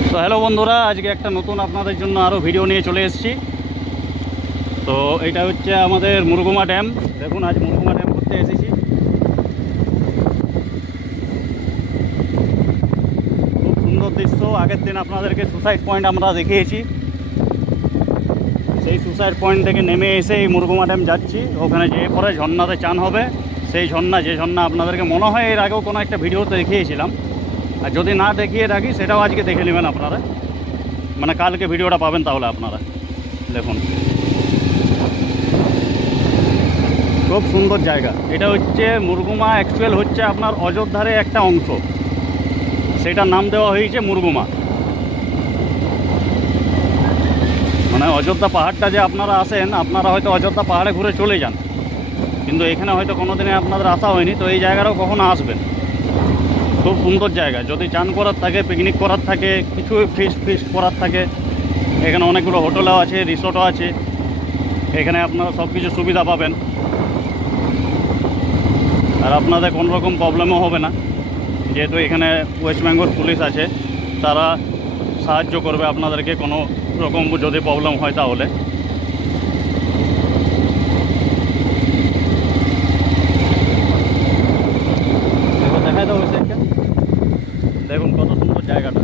তো হ্যালো বন্ধুরা, আজকে একটা নতুন আপনাদের জন্য আরও ভিডিও নিয়ে চলে এসেছি। তো এটা হচ্ছে আমাদের মুরগুমা ড্যাম। দেখুন, আজ মুরগুমা ড্যাম ঘুরতে এসেছি। খুব সুন্দর দৃশ্য। আগের দিন আপনাদেরকে সুসাইড পয়েন্ট আমরা দেখিয়েছি। সেই সুসাইড পয়েন্ট থেকে নেমে এসে এই মুরগুমা ড্যাম যাচ্ছি। ওখানে যেয়ে পরে ঝর্ণাতে চান হবে। সেই ঝর্ণা আপনাদেরকে মনে হয় এর আগেও কোনো একটা ভিডিওতে দেখিয়েছিলাম, আর যদি না দেখিয়ে রাখি সেটাও আজকে দেখে নেবেন আপনারা, মানে কালকে ভিডিওটা পাবেন তাহলে আপনারা। দেখুন, খুব সুন্দর জায়গা। এটা হচ্ছে মুরগুমা, অ্যাকচুয়াল হচ্ছে আপনার অযোধ্যার একটা অংশ, সেটার নাম দেওয়া হয়েছে মুরগুমা। মানে অযোধ্যা পাহাড়টা যে আপনারা আসেন, আপনারা হয়তো অযোধ্যা পাহাড়ে ঘুরে চলে যান, কিন্তু এখানে হয়তো কোনো দিনে আপনাদের আসা হয়নি। তো এই জায়গাটাও কখনো আসবেন। খুব সুন্দর জায়গা। যদি চান করার থাকে, পিকনিক করার থাকে, কিছু ফিস্ট করার থাকে, এখানে অনেকগুলো হোটেলও আছে, রিসোর্টও আছে। এখানে আপনারা সব কিছু সুবিধা পাবেন, আর আপনাদের কোনো রকম প্রবলেমও হবে না, যেহেতু এখানে ওয়েস্ট বেঙ্গল পুলিশ আছে। তারা সাহায্য করবে আপনাদেরকে কোনো রকম যদি প্রবলেম হয় তাহলে। দেখা দাও ওই সাইডটা, দেখুন কত সুন্দর জায়গাটা।